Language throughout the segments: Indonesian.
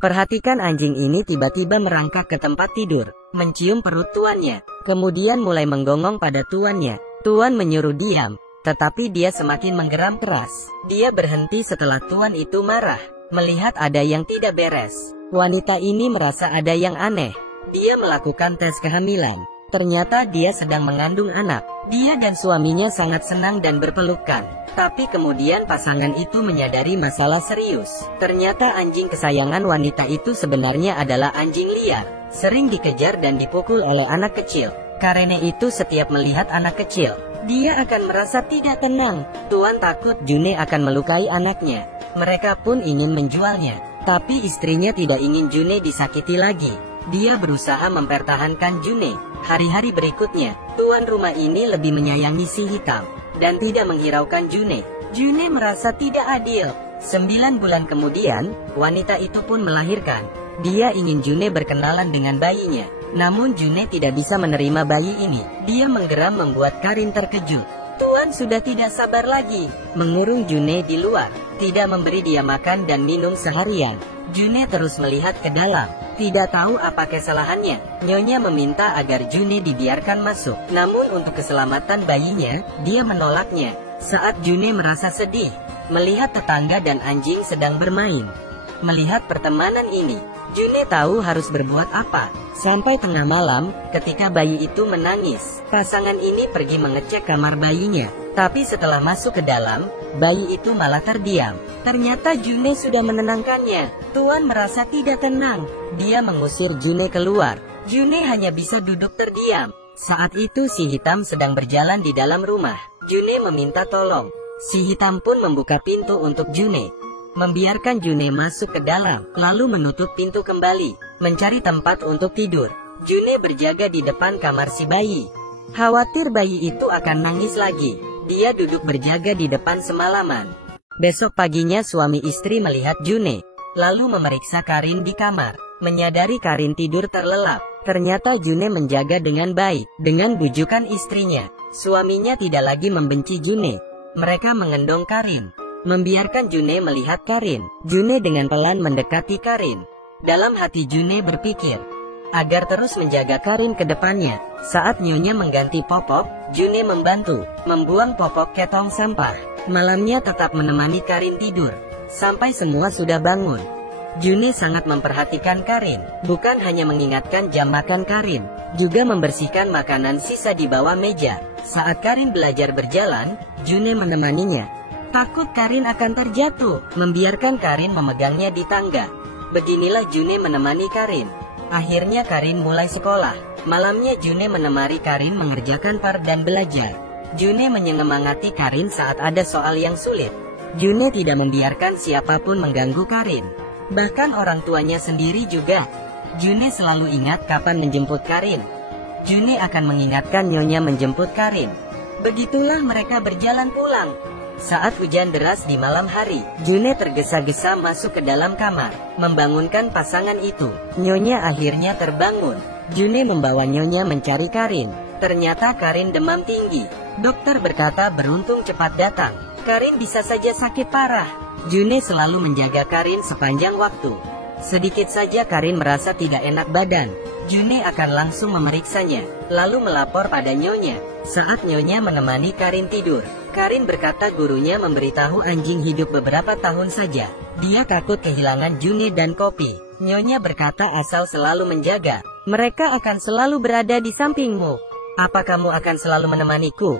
Perhatikan anjing ini tiba-tiba merangkak ke tempat tidur, mencium perut tuannya, kemudian mulai menggonggong pada tuannya. Tuan menyuruh diam, tetapi dia semakin menggeram keras. Dia berhenti setelah tuan itu marah, melihat ada yang tidak beres. Wanita ini merasa ada yang aneh. Dia melakukan tes kehamilan. Ternyata dia sedang mengandung anak. Dia dan suaminya sangat senang dan berpelukan. Tapi kemudian pasangan itu menyadari masalah serius. Ternyata anjing kesayangan wanita itu sebenarnya adalah anjing liar, sering dikejar dan dipukul oleh anak kecil. Karena itu setiap melihat anak kecil, dia akan merasa tidak tenang. Tuan takut June akan melukai anaknya. Mereka pun ingin menjualnya, tapi istrinya tidak ingin June disakiti lagi. Dia berusaha mempertahankan June. Hari-hari berikutnya, tuan rumah ini lebih menyayangi si hitam dan tidak menghiraukan June. June merasa tidak adil. 9 bulan kemudian, wanita itu pun melahirkan. Dia ingin June berkenalan dengan bayinya. Namun June tidak bisa menerima bayi ini. Dia menggeram membuat Karin terkejut. Tuan sudah tidak sabar lagi, mengurung June di luar, tidak memberi dia makan dan minum seharian. June terus melihat ke dalam, tidak tahu apa kesalahannya. Nyonya meminta agar June dibiarkan masuk, namun untuk keselamatan bayinya, dia menolaknya. Saat June merasa sedih, melihat tetangga dan anjing sedang bermain. Melihat pertemanan ini, June tahu harus berbuat apa. Sampai tengah malam, ketika bayi itu menangis, pasangan ini pergi mengecek kamar bayinya. Tapi setelah masuk ke dalam, bayi itu malah terdiam. Ternyata June sudah menenangkannya. Tuan merasa tidak tenang. Dia mengusir June keluar. June hanya bisa duduk terdiam. Saat itu si hitam sedang berjalan di dalam rumah. June meminta tolong. Si hitam pun membuka pintu untuk June, membiarkan June masuk ke dalam, lalu menutup pintu kembali, mencari tempat untuk tidur. June berjaga di depan kamar si bayi. Khawatir bayi itu akan nangis lagi, dia duduk berjaga di depan semalaman. Besok paginya suami istri melihat June, lalu memeriksa Karin di kamar. Menyadari Karin tidur terlelap, ternyata June menjaga dengan baik. Dengan bujukan istrinya, suaminya tidak lagi membenci June. Mereka mengendong Karin, membiarkan June melihat Karin. June dengan pelan mendekati Karin. Dalam hati June berpikir, agar terus menjaga Karin ke depannya. Saat nyonya mengganti popok, June membantu membuang popok ke tong sampah. Malamnya tetap menemani Karin tidur, sampai semua sudah bangun. June sangat memperhatikan Karin, bukan hanya mengingatkan jam makan Karin, juga membersihkan makanan sisa di bawah meja. Saat Karin belajar berjalan, June menemaninya. Takut Karin akan terjatuh, membiarkan Karin memegangnya di tangga. Beginilah June menemani Karin. Akhirnya Karin mulai sekolah. Malamnya June menemani Karin mengerjakan PR dan belajar. June menyemangati Karin saat ada soal yang sulit. June tidak membiarkan siapapun mengganggu Karin, bahkan orang tuanya sendiri juga. June selalu ingat kapan menjemput Karin. June akan mengingatkan nyonya menjemput Karin. Begitulah mereka berjalan pulang. Saat hujan deras di malam hari, June tergesa-gesa masuk ke dalam kamar, membangunkan pasangan itu. Nyonya akhirnya terbangun. June membawa nyonya mencari Karin. Ternyata Karin demam tinggi. Dokter berkata beruntung cepat datang. Karin bisa saja sakit parah. June selalu menjaga Karin sepanjang waktu. Sedikit saja Karin merasa tidak enak badan, June akan langsung memeriksanya, lalu melapor pada nyonya. Saat nyonya menemani Karin tidur, Karin berkata gurunya memberitahu anjing hidup beberapa tahun saja. Dia takut kehilangan June dan Kopi. Nyonya berkata asal selalu menjaga, mereka akan selalu berada di sampingmu. Apa kamu akan selalu menemaniku?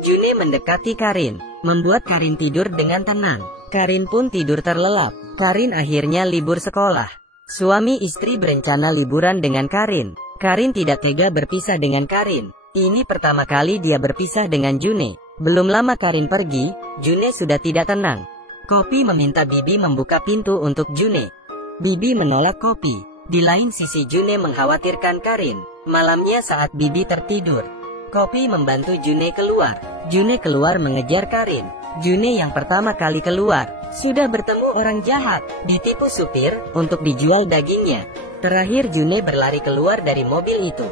June mendekati Karin, membuat Karin tidur dengan tenang. Karin pun tidur terlelap. Karin akhirnya libur sekolah. Suami istri berencana liburan dengan Karin. Karin tidak tega berpisah dengan Karin. Ini pertama kali dia berpisah dengan June. Belum lama Karin pergi, June sudah tidak tenang. Kopi meminta Bibi membuka pintu untuk June. Bibi menolak Kopi. Di lain sisi June mengkhawatirkan Karin. Malamnya saat Bibi tertidur, Kopi membantu June keluar. June keluar mengejar Karin. June yang pertama kali keluar, sudah bertemu orang jahat, ditipu supir, untuk dijual dagingnya. Terakhir June berlari keluar dari mobil itu.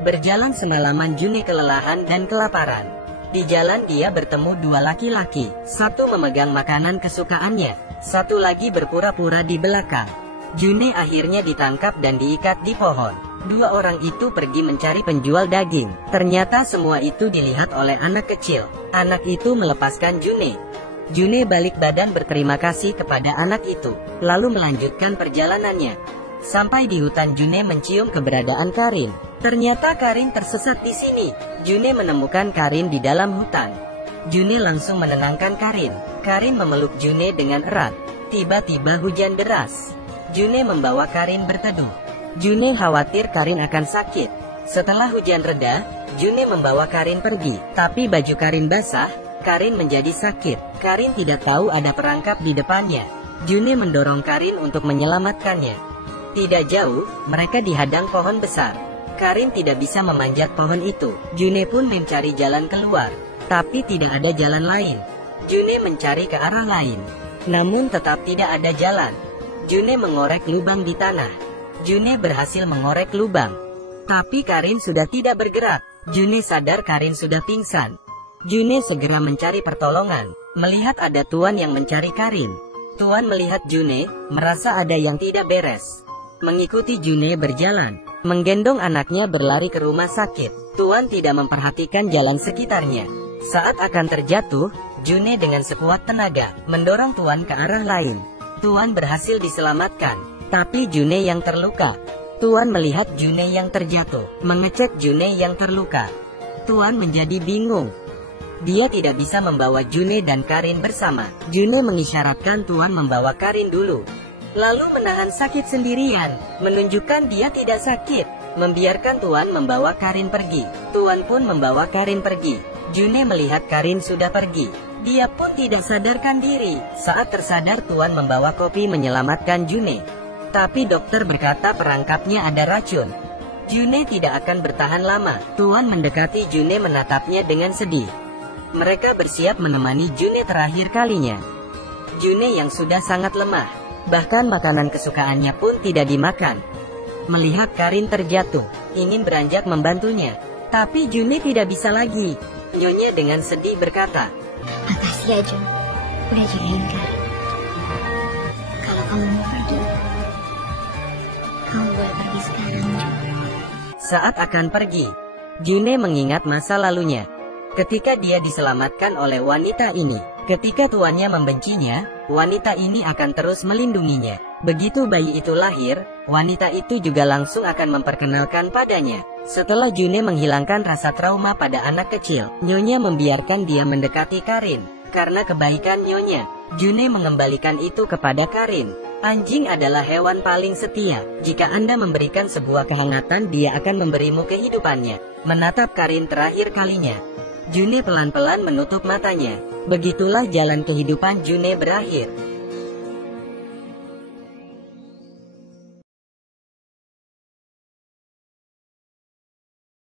Berjalan semalaman June kelelahan dan kelaparan. Di jalan dia bertemu dua laki-laki, satu memegang makanan kesukaannya, satu lagi berpura-pura di belakang. June akhirnya ditangkap dan diikat di pohon. Dua orang itu pergi mencari penjual daging. Ternyata semua itu dilihat oleh anak kecil. Anak itu melepaskan June. June balik badan berterima kasih kepada anak itu, lalu melanjutkan perjalanannya. Sampai di hutan, June mencium keberadaan Karin. Ternyata Karin tersesat di sini. June menemukan Karin di dalam hutan. June langsung menenangkan Karin. Karin memeluk June dengan erat. Tiba-tiba hujan deras. June membawa Karin berteduh. June khawatir Karin akan sakit. Setelah hujan reda, June membawa Karin pergi. Tapi baju Karin basah, Karin menjadi sakit. Karin tidak tahu ada perangkap di depannya. June mendorong Karin untuk menyelamatkannya. Tidak jauh, mereka dihadang pohon besar. Karin tidak bisa memanjat pohon itu. June pun mencari jalan keluar. Tapi tidak ada jalan lain. June mencari ke arah lain. Namun tetap tidak ada jalan. June mengorek lubang di tanah. June berhasil mengorek lubang. Tapi Karin sudah tidak bergerak. June sadar Karin sudah pingsan. June segera mencari pertolongan. Melihat ada Tuan yang mencari Karin. Tuan melihat June, merasa ada yang tidak beres. Mengikuti June berjalan, menggendong anaknya berlari ke rumah sakit. Tuan tidak memperhatikan jalan sekitarnya. Saat akan terjatuh, June dengan sekuat tenaga mendorong Tuan ke arah lain. Tuan berhasil diselamatkan, tapi June yang terluka. Tuan melihat June yang terjatuh, mengecek June yang terluka. Tuan menjadi bingung. Dia tidak bisa membawa June dan Karin bersama. June mengisyaratkan Tuan membawa Karin dulu. Lalu menahan sakit sendirian, menunjukkan dia tidak sakit, membiarkan Tuan membawa Karin pergi. Tuan pun membawa Karin pergi. June melihat Karin sudah pergi. Dia pun tidak sadarkan diri. Saat tersadar, Tuan membawa kopi menyelamatkan June. Tapi dokter berkata perangkapnya ada racun. June tidak akan bertahan lama. Tuan mendekati June, menatapnya dengan sedih. Mereka bersiap menemani June terakhir kalinya. June yang sudah sangat lemah. Bahkan makanan kesukaannya pun tidak dimakan. Melihat Karin terjatuh, ingin beranjak membantunya. Tapi June tidak bisa lagi. Nyonya dengan sedih berkata, "Makasih ya Jun, udah jagain Karin. Kalau kamu mau pergi, kamu boleh pergi sekarang Jun." Saat akan pergi, June mengingat masa lalunya. Ketika dia diselamatkan oleh wanita ini, ketika tuannya membencinya, wanita ini akan terus melindunginya. Begitu bayi itu lahir, wanita itu juga langsung akan memperkenalkan padanya. Setelah June menghilangkan rasa trauma pada anak kecil, Nyonya membiarkan dia mendekati Karin. Karena kebaikan Nyonya, June mengembalikan itu kepada Karin. Anjing adalah hewan paling setia. Jika Anda memberikan sebuah kehangatan, dia akan memberimu kehidupannya. Menatap Karin terakhir kalinya, June pelan-pelan menutup matanya. Begitulah jalan kehidupan June berakhir.